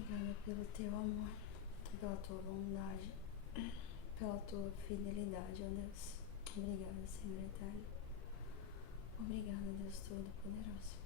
Obrigada pelo teu amor, pela tua bondade, pela tua fidelidade, ó Deus. Obrigada, Senhor eterno. Obrigada, Deus Todo-Poderoso.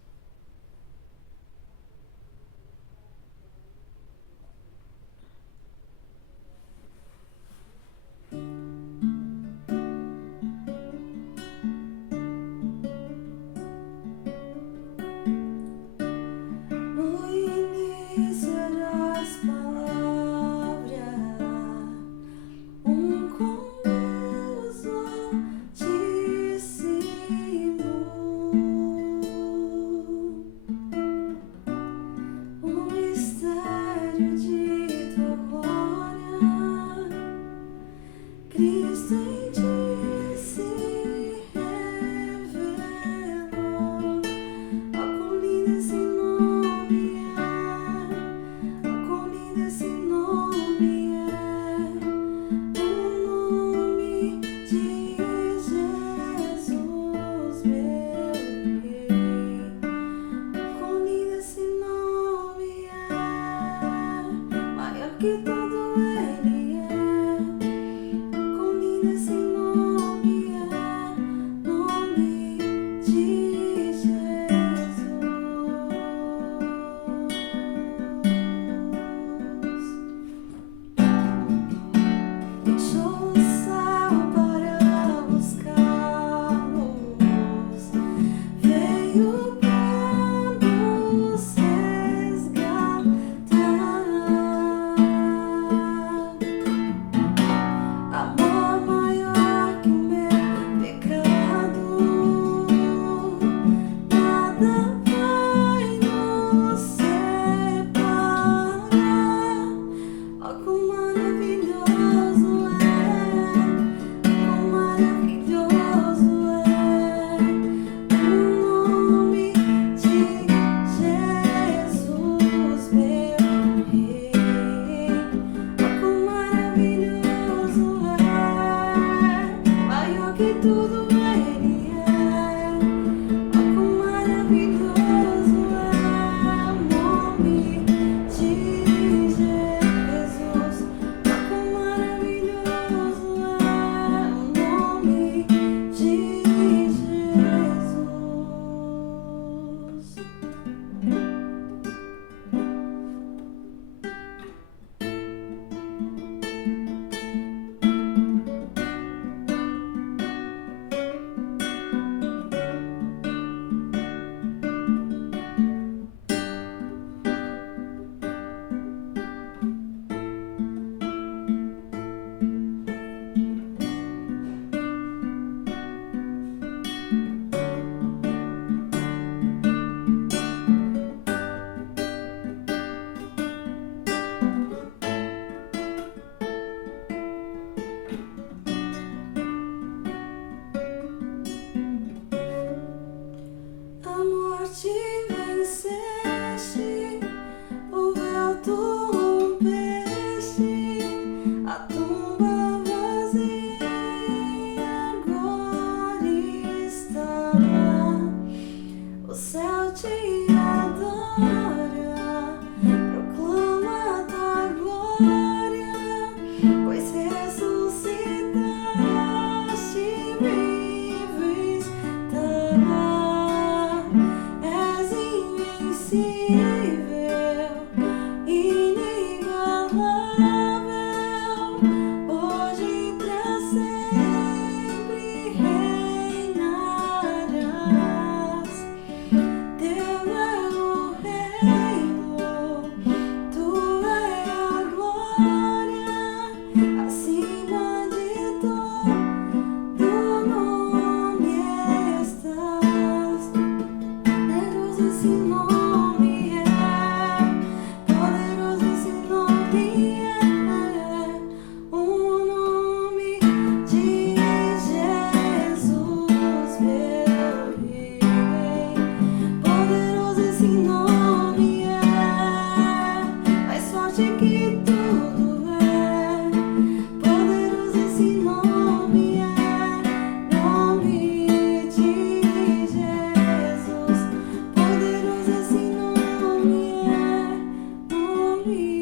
me.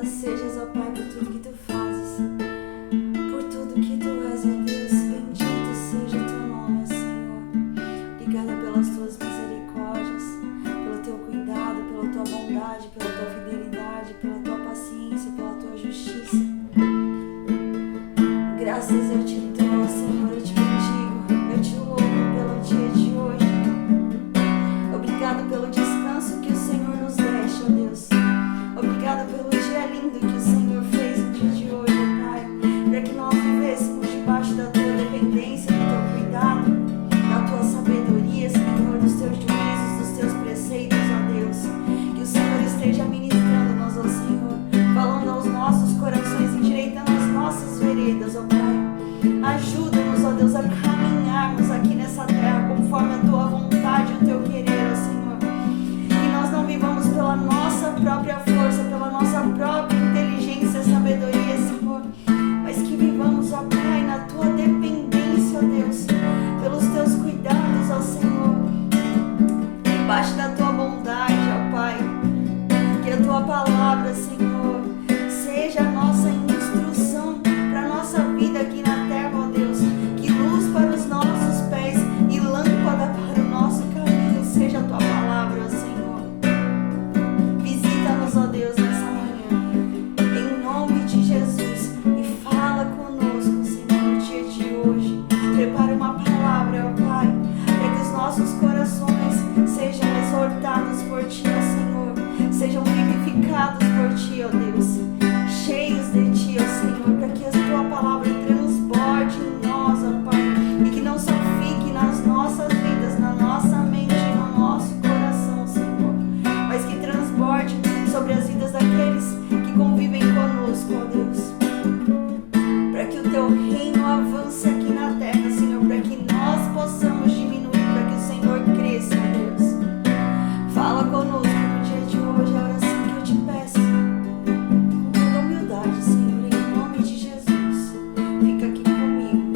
Louvado sejas, ó Pai, por tudo que tu fazes, por tudo que tu és, ó Deus. Bendito seja teu nome, Senhor. Obrigada pelas tuas misericórdias, pelo teu cuidado, pela tua bondade, pela tua fidelidade, pela tua paciência, pela tua justiça. Graças eu te dou, Senhor, eu te bendigo, eu te louvo pelo dia de hoje. Obrigado pelo descanso que o Senhor nos deixa, ó Deus. Obrigada pelo dia lindo que o Senhor fez no dia de hoje, ó Pai, para que nós vivêssemos debaixo da tua dependência, do teu cuidado, da tua sabedoria, Senhor, dos teus juízos, dos teus preceitos, ó Deus. Que o Senhor esteja ministrando-nos, ó Senhor, falando aos nossos corações, endireitando as nossas veredas, ó Pai. Ajuda-nos, ó Deus, a caminharmos aqui nessa terra conforme a tua vontade e o teu querer, ó Senhor. Que nós não vivamos pela nossa própria força, pela nossa própria inteligência, sabedoria, Senhor, mas que vivamos, ó Pai, na tua dependência, ó Deus, pelos teus cuidados, ó Senhor, debaixo da tua bondade, ó Pai. Que a tua palavra, Senhor, seja a nossa instrução para a nossa vida aqui na terra, ó Deus. Que luz para os nossos pés e lâmpada para o nosso caminho seja a tua palavra, ó Senhor. Visita-nos, ó Deus, nessa manhã, em nome de Jesus, e fala conosco, Senhor, no dia de hoje. Prepara uma palavra, ó Pai, para que os nossos corações sejam exortados por ti, ó Senhor, sejam vivificados por ti, ó Deus, cheios de ti, ó Senhor, para que a tua palavra transborde em nós, ó Pai, e que não só fique nas nossas vidas, na nossa mente e no nosso coração, Senhor, mas que transborde sobre as vidas daqueles que convivem conosco, ó Deus, para que o teu reino avance aqui na terra, Senhor, para que nós possamos diminuir, para que o Senhor cresça, ó Deus. Fala conosco no dia de hoje, a oração que eu te peço, com toda humildade, Senhor, em nome de Jesus. Fica aqui comigo,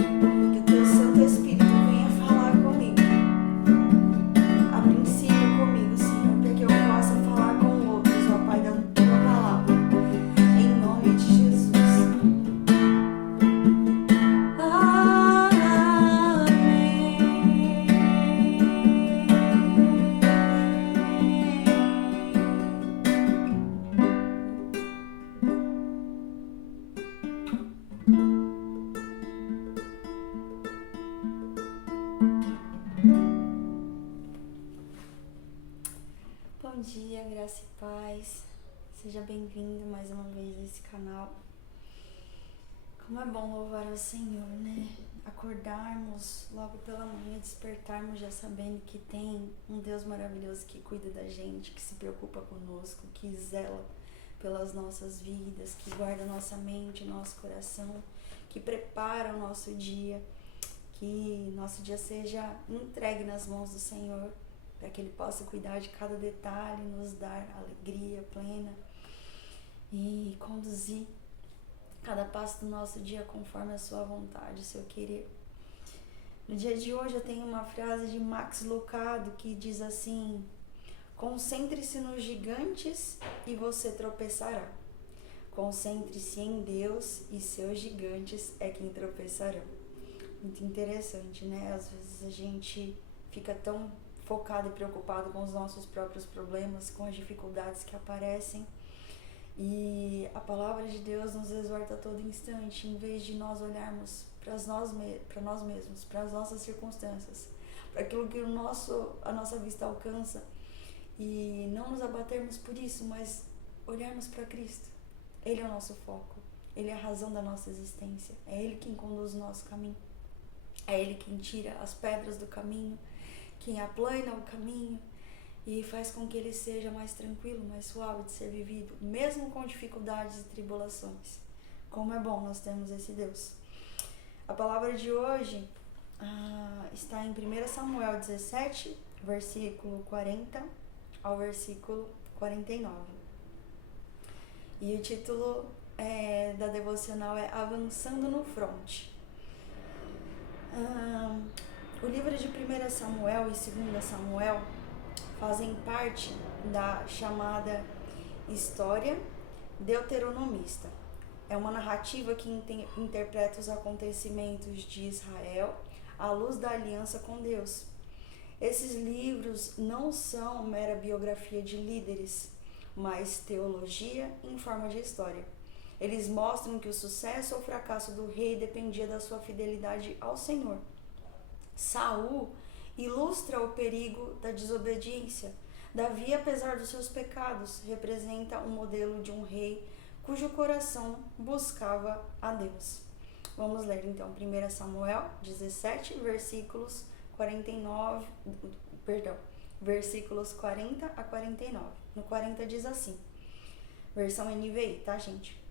que o teu Santo Espírito venha falar comigo, a princípio comigo, Senhor, para que eu possa falar com outros, ó Pai, da tua palavra, em nome de Jesus. Bom dia, graça e paz. Seja bem-vindo mais uma vez a esse canal. Como é bom louvar ao Senhor, né? Acordarmos logo pela manhã, despertarmos já sabendo que tem um Deus maravilhoso que cuida da gente, que se preocupa conosco, que zela pelas nossas vidas, que guarda nossa mente, nosso coração, que prepara o nosso dia, que nosso dia seja entregue nas mãos do Senhor, para que Ele possa cuidar de cada detalhe, nos dar alegria plena e conduzir cada passo do nosso dia conforme a sua vontade, o seu querer. No dia de hoje eu tenho uma frase de Max Lucado que diz assim: concentre-se nos gigantes e você tropeçará. Concentre-se em Deus e seus gigantes é quem tropeçarão. Muito interessante, né? Às vezes a gente fica tão focado e preocupado com os nossos próprios problemas, com as dificuldades que aparecem. E a palavra de Deus nos exorta a todo instante, em vez de nós olharmos para nós mesmos, para as nossas circunstâncias, para aquilo que a nossa vista alcança, e não nos abatermos por isso, mas olharmos para Cristo. Ele é o nosso foco, Ele é a razão da nossa existência, é Ele quem conduz o nosso caminho, é Ele quem tira as pedras do caminho, quem aplana o caminho e faz com que ele seja mais tranquilo, mais suave de ser vivido, mesmo com dificuldades e tribulações. Como é bom nós termos esse Deus. A palavra de hoje está em 1 Samuel 17, versículo 40 ao versículo 49. E o título da devocional é Avançando no Fronte. O livro de 1 Samuel e 2 Samuel fazem parte da chamada história deuteronomista. É uma narrativa que interpreta os acontecimentos de Israel à luz da aliança com Deus. Esses livros não são mera biografia de líderes, mas teologia em forma de história. Eles mostram que o sucesso ou fracasso do rei dependia da sua fidelidade ao Senhor. Saul ilustra o perigo da desobediência. Davi, apesar dos seus pecados, representa um modelo de um rei cujo coração buscava a Deus. Vamos ler então 1 Samuel 17, versículos 40 a 49. No 40 diz assim, versão NVI, tá, gente?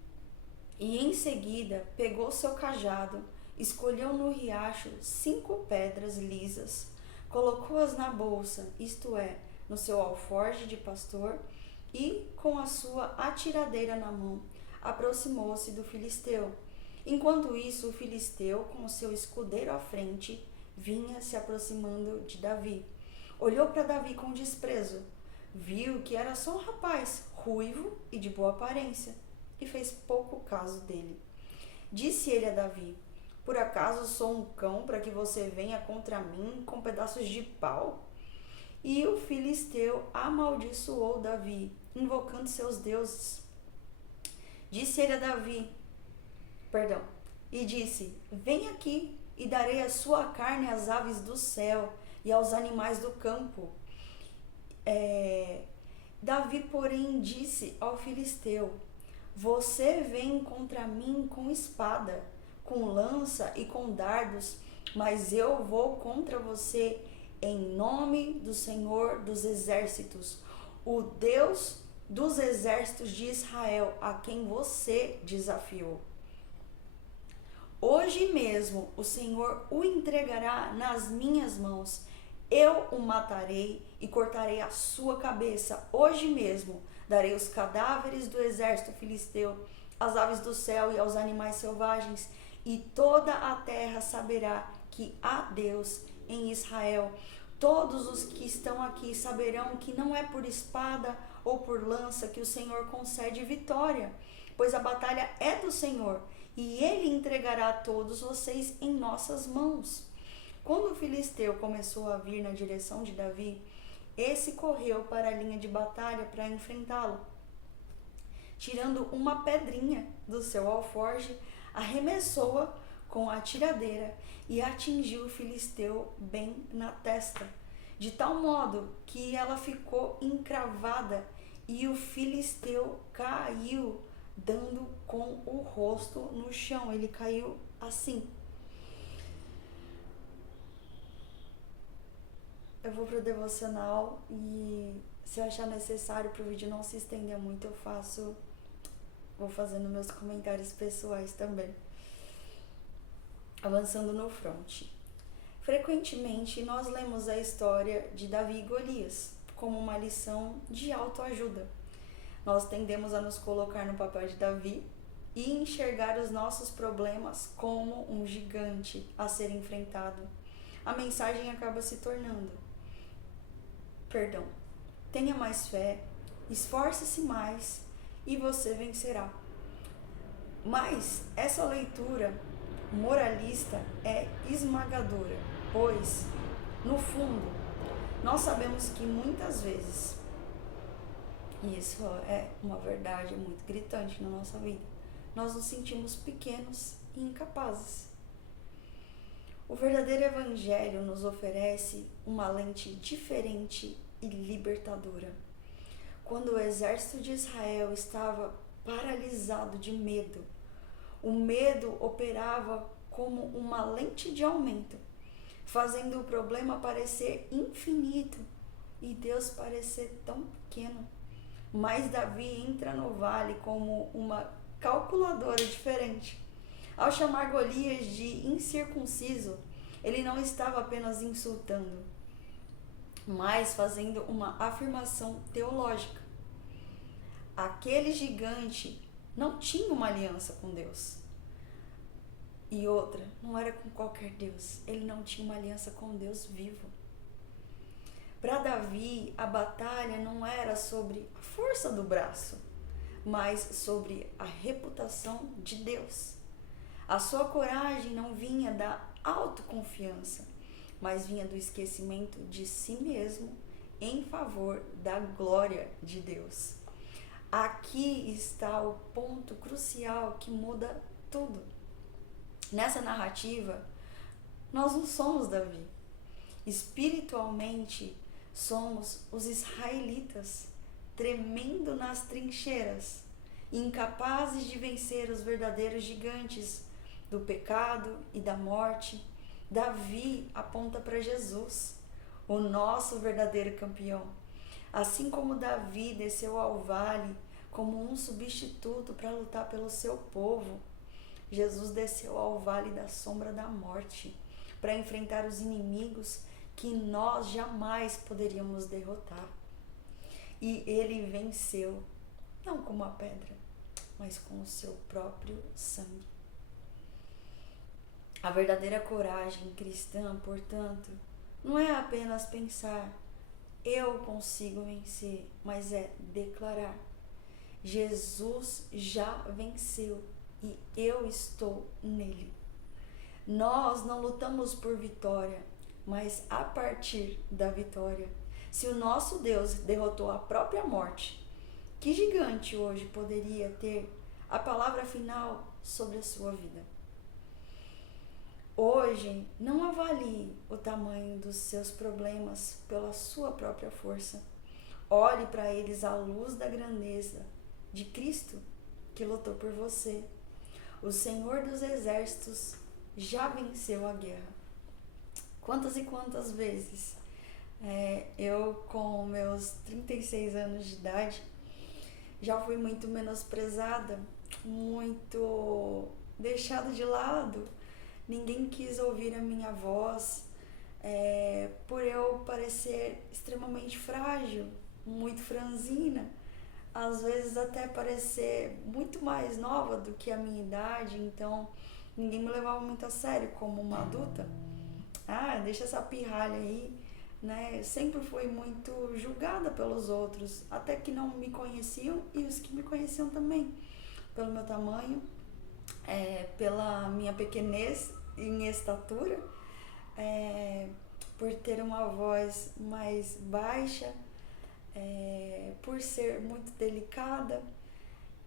E em seguida pegou seu cajado, escolheu no riacho 5 pedras lisas, colocou-as na bolsa, isto é, no seu alforje de pastor, e com a sua atiradeira na mão, aproximou-se do filisteu. Enquanto isso, o filisteu, com o seu escudeiro à frente, vinha se aproximando de Davi. Olhou para Davi com desprezo, viu que era só um rapaz, ruivo e de boa aparência, e fez pouco caso dele. Disse ele a Davi, por acaso sou um cão para que você venha contra mim com pedaços de pau? E o filisteu amaldiçoou Davi, invocando seus deuses. Disse ele a Davi, e disse, vem aqui e darei a sua carne às aves do céu e aos animais do campo. Davi, porém, disse ao filisteu, você vem contra mim com espada, com lança e com dardos, mas eu vou contra você em nome do Senhor dos exércitos, o Deus dos exércitos de Israel, a quem você desafiou. Hoje mesmo o Senhor o entregará nas minhas mãos. Eu o matarei e cortarei a sua cabeça. Hoje mesmo darei os cadáveres do exército filisteu, às aves do céu e aos animais selvagens, e toda a terra saberá que há Deus em Israel. Todos os que estão aqui saberão que não é por espada ou por lança que o Senhor concede vitória, pois a batalha é do Senhor, e ele entregará a todos vocês em nossas mãos. Quando o filisteu começou a vir na direção de Davi, esse correu para a linha de batalha para enfrentá-lo. Tirando uma pedrinha do seu alforje, arremessou-a com a tiradeira e atingiu o filisteu bem na testa, de tal modo que ela ficou encravada e o filisteu caiu, dando com o rosto no chão. Ele caiu assim. Eu vou pro devocional e se eu achar necessário pro vídeo não se estender muito, vou fazendo meus comentários pessoais também. Avançando no front. Frequentemente nós lemos a história de Davi e Golias como uma lição de autoajuda. Nós tendemos a nos colocar no papel de Davi e enxergar os nossos problemas como um gigante a ser enfrentado. A mensagem acaba se tornando: tenha mais fé, esforce-se mais e você vencerá. Mas essa leitura moralista é esmagadora, pois, no fundo, nós sabemos que muitas vezes, e isso é uma verdade muito gritante na nossa vida, nós nos sentimos pequenos e incapazes. O verdadeiro evangelho nos oferece uma lente diferente e libertadora. Quando o exército de Israel estava paralisado de medo, o medo operava como uma lente de aumento, fazendo o problema parecer infinito e Deus parecer tão pequeno. Mas Davi entra no vale como uma calculadora diferente. Ao chamar Golias de incircunciso, ele não estava apenas insultando, mas fazendo uma afirmação teológica. Aquele gigante não tinha uma aliança com Deus. E outra, não era com qualquer Deus. Ele não tinha uma aliança com Deus vivo. Para Davi, a batalha não era sobre a força do braço, mas sobre a reputação de Deus. A sua coragem não vinha da autoconfiança, mas vinha do esquecimento de si mesmo em favor da glória de Deus. Aqui está o ponto crucial que muda tudo. Nessa narrativa, nós não somos Davi. Espiritualmente, somos os israelitas, tremendo nas trincheiras, incapazes de vencer os verdadeiros gigantes do pecado e da morte. Davi aponta para Jesus, o nosso verdadeiro campeão. Assim como Davi desceu ao vale como um substituto para lutar pelo seu povo, Jesus desceu ao vale da sombra da morte para enfrentar os inimigos que nós jamais poderíamos derrotar. E ele venceu, não com uma pedra, mas com o seu próprio sangue. A verdadeira coragem cristã, portanto, não é apenas pensar, eu consigo vencer, mas é declarar, Jesus já venceu e eu estou nele. Nós não lutamos por vitória, mas a partir da vitória. Se o nosso Deus derrotou a própria morte, que gigante hoje poderia ter a palavra final sobre a sua vida? Hoje, não avalie o tamanho dos seus problemas pela sua própria força. Olhe para eles à luz da grandeza de Cristo que lutou por você. O Senhor dos Exércitos já venceu a guerra. Quantas e quantas vezes eu, com meus 36 anos de idade, já fui muito menosprezada, muito deixada de lado. Ninguém quis ouvir a minha voz, por eu parecer extremamente frágil, muito franzina, às vezes até parecer muito mais nova do que a minha idade, então ninguém me levava muito a sério como uma adulta. Deixa essa pirralha aí, né? Eu sempre fui muito julgada pelos outros, até que não me conheciam e os que me conheciam também, pelo meu tamanho, pela minha pequenez em estatura, por ter uma voz mais baixa, por ser muito delicada,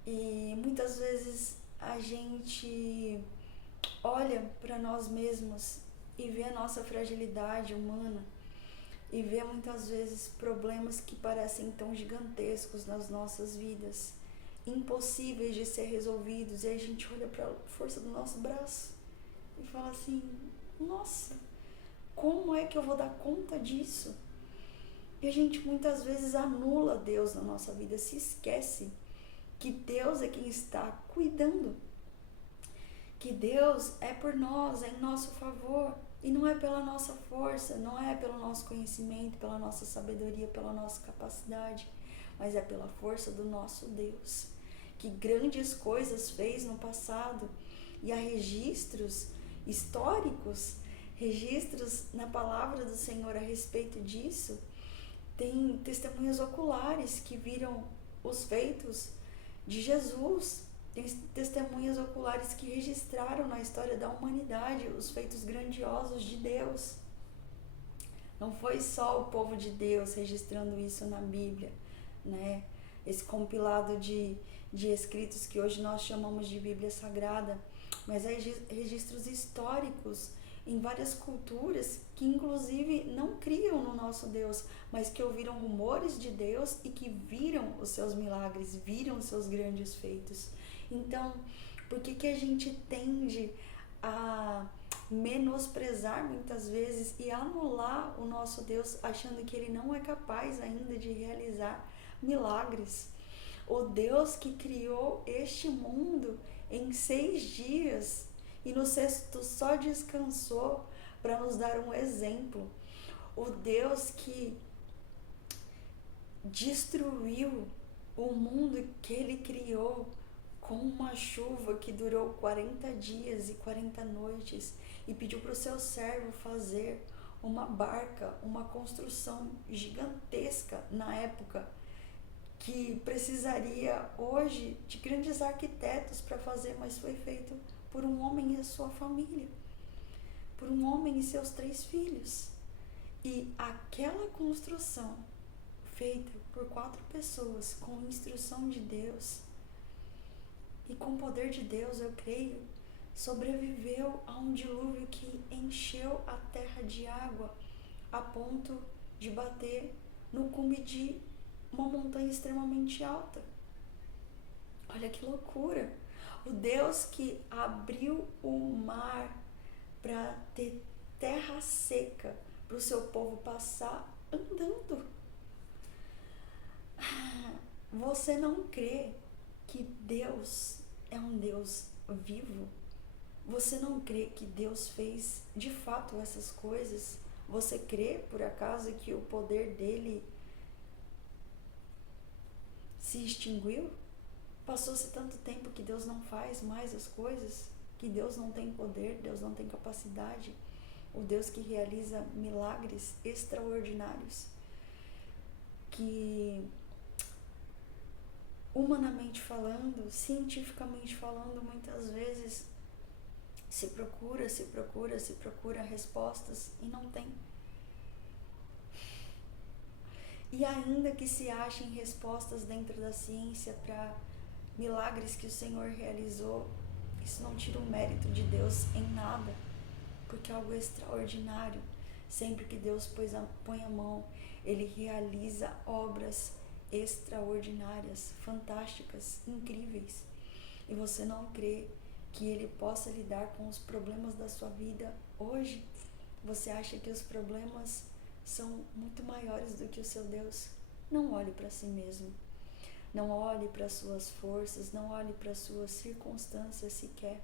e muitas vezes a gente olha para nós mesmos e vê a nossa fragilidade humana e vê muitas vezes problemas que parecem tão gigantescos nas nossas vidas, impossíveis de ser resolvidos, e a gente olha para a força do nosso braço e fala assim, nossa, como é que eu vou dar conta disso? E a gente muitas vezes anula Deus na nossa vida, se esquece que Deus é quem está cuidando, que Deus é por nós, é em nosso favor, e não é pela nossa força, não é pelo nosso conhecimento, pela nossa sabedoria, pela nossa capacidade, mas é pela força do nosso Deus, que grandes coisas fez no passado, e há registros históricos, registros na palavra do Senhor a respeito disso. Tem testemunhas oculares que viram os feitos de Jesus, tem testemunhas oculares que registraram na história da humanidade os feitos grandiosos de Deus. Não foi só o povo de Deus registrando isso na Bíblia, né? Esse compilado de escritos que hoje nós chamamos de Bíblia Sagrada, mas há registros históricos em várias culturas que inclusive não criam no nosso Deus, mas que ouviram rumores de Deus e que viram os seus milagres, viram os seus grandes feitos. Então, por que a gente tende a menosprezar muitas vezes e anular o nosso Deus, achando que ele não é capaz ainda de realizar milagres? O Deus que criou este mundo em 6 dias e no 6º só descansou para nos dar um exemplo. O Deus que destruiu o mundo que ele criou com uma chuva que durou 40 dias e 40 noites e pediu para o seu servo fazer uma barca, uma construção gigantesca na época, que precisaria hoje de grandes arquitetos para fazer, mas foi feito por um homem e a sua família, por um homem e seus 3 filhos. E aquela construção feita por 4 pessoas com instrução de Deus e com o poder de Deus, eu creio, sobreviveu a um dilúvio que encheu a terra de água a ponto de bater no cume de uma montanha extremamente alta. Olha que loucura! O Deus que abriu o mar para ter terra seca para o seu povo passar andando. Você não crê que Deus é um Deus vivo? Você não crê que Deus fez de fato essas coisas? Você crê, por acaso, que o poder dele se extinguiu? Passou-se tanto tempo que Deus não faz mais as coisas? Que Deus não tem poder, Deus não tem capacidade? O Deus que realiza milagres extraordinários, que humanamente falando, cientificamente falando, muitas vezes se procura respostas e não tem. E ainda que se achem respostas dentro da ciência para milagres que o Senhor realizou, isso não tira o mérito de Deus em nada, porque é algo extraordinário. Sempre que Deus põe a mão, Ele realiza obras extraordinárias, fantásticas, incríveis. E você não crê que Ele possa lidar com os problemas da sua vida hoje? Você acha que os problemas são muito maiores do que o seu Deus? Não olhe para si mesmo. Não olhe para as suas forças, não olhe para as suas circunstâncias sequer.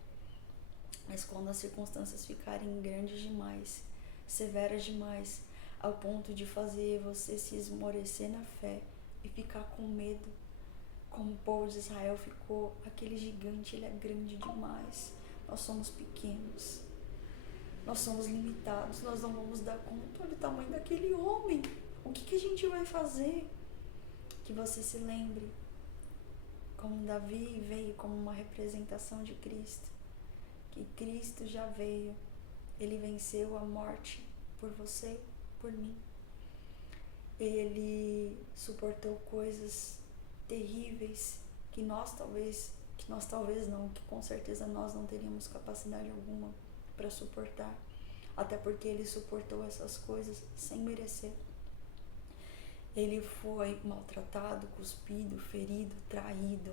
Mas quando as circunstâncias ficarem grandes demais, severas demais, ao ponto de fazer você se esmorecer na fé e ficar com medo, como o povo de Israel ficou, aquele gigante, ele é grande demais, nós somos pequenos, nós somos limitados, nós não vamos dar conta, olha o tamanho daquele homem, o que a gente vai fazer? Que você se lembre como Davi veio como uma representação de Cristo, que Cristo já veio, Ele venceu a morte por você, por mim. Ele suportou coisas terríveis que com certeza nós não teríamos capacidade alguma para suportar, até porque Ele suportou essas coisas sem merecer. Ele foi maltratado, cuspido, ferido, traído.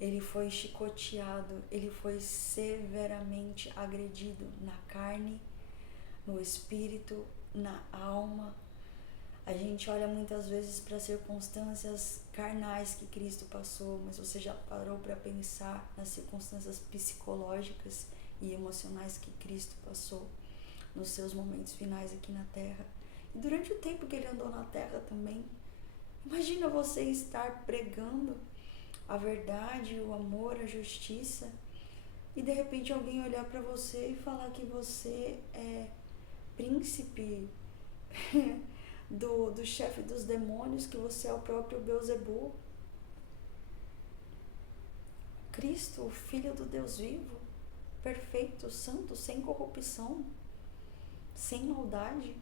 Ele foi chicoteado, ele foi severamente agredido na carne, no espírito, na alma. A gente olha muitas vezes para circunstâncias carnais que Cristo passou, mas você já parou para pensar nas circunstâncias psicológicas e emocionais que Cristo passou nos seus momentos finais aqui na Terra? E durante o tempo que ele andou na Terra também. Imagina você estar pregando a verdade, o amor, a justiça, e de repente alguém olhar para você e falar que você é príncipe do chefe dos demônios, que você é o próprio Beelzebul. Cristo, o Filho do Deus vivo, perfeito, santo, sem corrupção, sem maldade.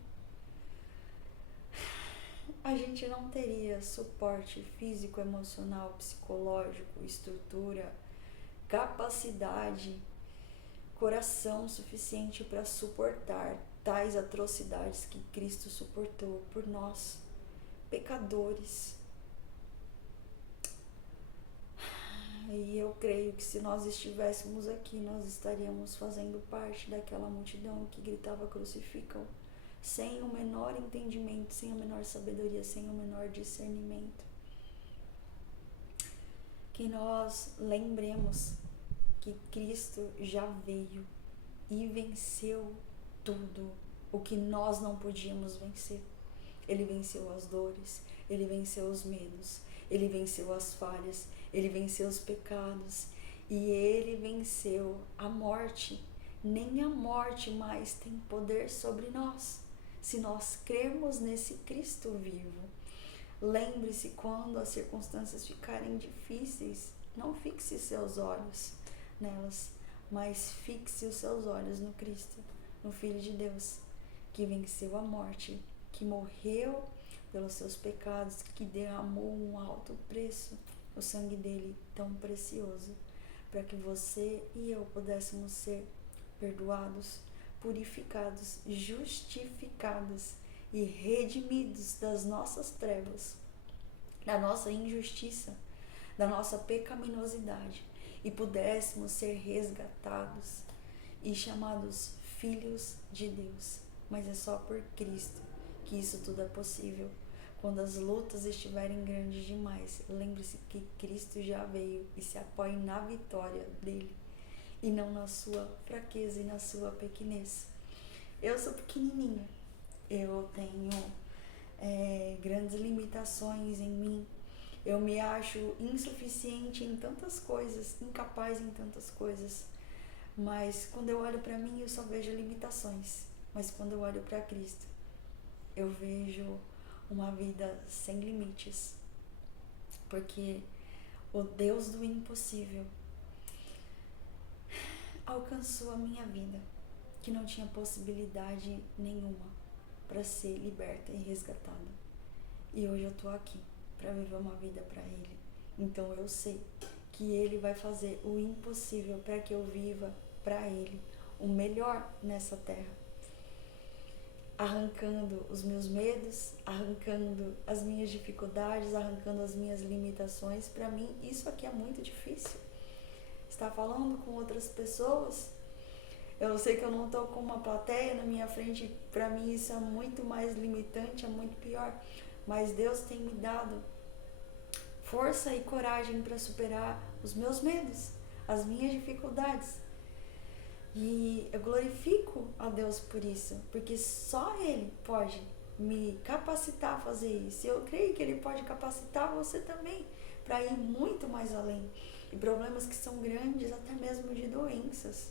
A gente não teria suporte físico, emocional, psicológico, estrutura, capacidade, coração suficiente para suportar tais atrocidades que Cristo suportou por nós, pecadores. E eu creio que se nós estivéssemos aqui, nós estaríamos fazendo parte daquela multidão que gritava crucificam, sem o menor entendimento, sem a menor sabedoria, sem o menor discernimento. Que nós lembremos que Cristo já veio e venceu tudo o que nós não podíamos vencer. Ele venceu as dores, ele venceu os medos, ele venceu as falhas, ele venceu os pecados e ele venceu a morte. Nem a morte mais tem poder sobre nós, se nós crermos nesse Cristo vivo. Lembre-se, quando as circunstâncias ficarem difíceis, não fixe seus olhos nelas, mas fixe os seus olhos no Cristo, no Filho de Deus, que venceu a morte, que morreu pelos seus pecados, que derramou um alto preço, o sangue dele tão precioso, para que você e eu pudéssemos ser perdoados, purificados, justificados e redimidos das nossas trevas, da nossa injustiça, da nossa pecaminosidade, e pudéssemos ser resgatados e chamados filhos de Deus. Mas é só por Cristo que isso tudo é possível. Quando as lutas estiverem grandes demais, lembre-se que Cristo já veio e se apoie na vitória dele e não na sua fraqueza e na sua pequenez. Eu sou pequenininha, eu tenho grandes limitações em mim, eu me acho insuficiente em tantas coisas, incapaz em tantas coisas, mas quando eu olho para mim eu só vejo limitações, mas quando eu olho para Cristo eu vejo uma vida sem limites, porque o Deus do impossível alcançou a minha vida, que não tinha possibilidade nenhuma para ser liberta e resgatada. E hoje eu tô aqui para viver uma vida para Ele. Então eu sei que Ele vai fazer o impossível para que eu viva para Ele o melhor nessa terra, arrancando os meus medos, arrancando as minhas dificuldades, arrancando as minhas limitações. Para mim isso aqui é muito difícil. Estar falando com outras pessoas, eu sei que eu não estou com uma plateia na minha frente, para mim isso é muito mais limitante, é muito pior. Mas Deus tem me dado força e coragem para superar os meus medos, as minhas dificuldades. E eu glorifico a Deus por isso, porque só Ele pode me capacitar a fazer isso. Eu creio que Ele pode capacitar você também para ir muito mais além. E problemas que são grandes, até mesmo de doenças,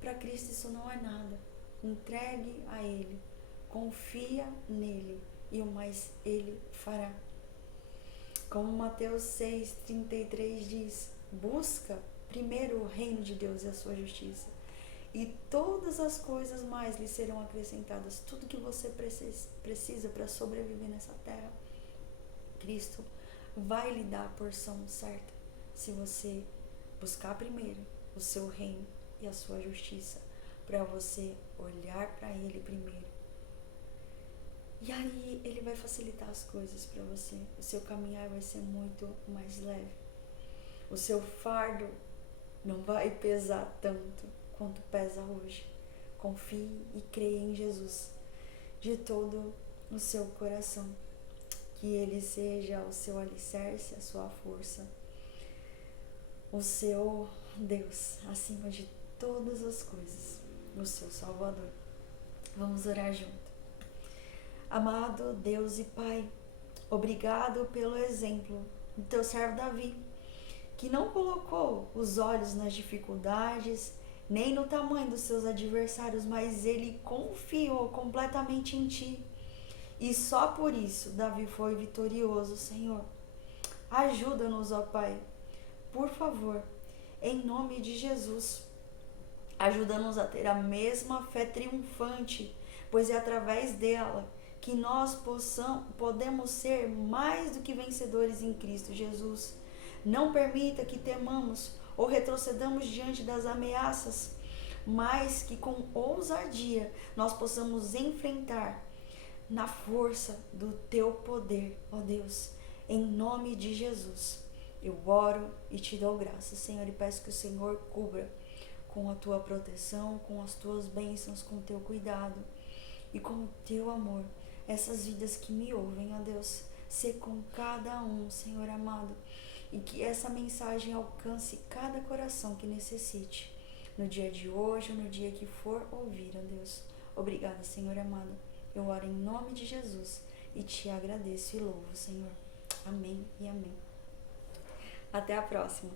para Cristo isso não é nada. Entregue a Ele, confia nele e o mais Ele fará. Como Mateus 6,33 diz: busca primeiro o reino de Deus e a sua justiça, e todas as coisas mais lhe serão acrescentadas. Tudo que você precisa para sobreviver nessa terra, Cristo vai lhe dar a porção certa, se você buscar primeiro o seu reino e a sua justiça, para você olhar para Ele primeiro. E aí Ele vai facilitar as coisas para você. O seu caminhar vai ser muito mais leve. O seu fardo não vai pesar tanto quanto pesa hoje. Confie e creia em Jesus de todo o seu coração. Que Ele seja o seu alicerce, a sua força, o seu Deus acima de todas as coisas, o seu Salvador. Vamos orar junto. Amado Deus e Pai, obrigado pelo exemplo do teu servo Davi, que não colocou os olhos nas dificuldades, nem no tamanho dos seus adversários, mas ele confiou completamente em Ti. E só por isso Davi foi vitorioso, Senhor. Ajuda-nos, ó Pai, por favor, em nome de Jesus. Ajuda-nos a ter a mesma fé triunfante, pois é através dela que nós podemos ser mais do que vencedores em Cristo Jesus. Não permita que temamos ou retrocedamos diante das ameaças, mas que com ousadia nós possamos enfrentar na força do Teu poder, ó Deus, em nome de Jesus. Eu oro e Te dou graças, Senhor, e peço que o Senhor cubra com a Tua proteção, com as Tuas bênçãos, com o Teu cuidado e com o Teu amor essas vidas que me ouvem, ó Deus. Ser com cada um, Senhor amado, e que essa mensagem alcance cada coração que necessite, no dia de hoje ou no dia que for ouvir, ó Deus. Obrigada, Senhor amado. Eu oro em nome de Jesus e Te agradeço e louvo, Senhor. Amém e amém. Até a próxima.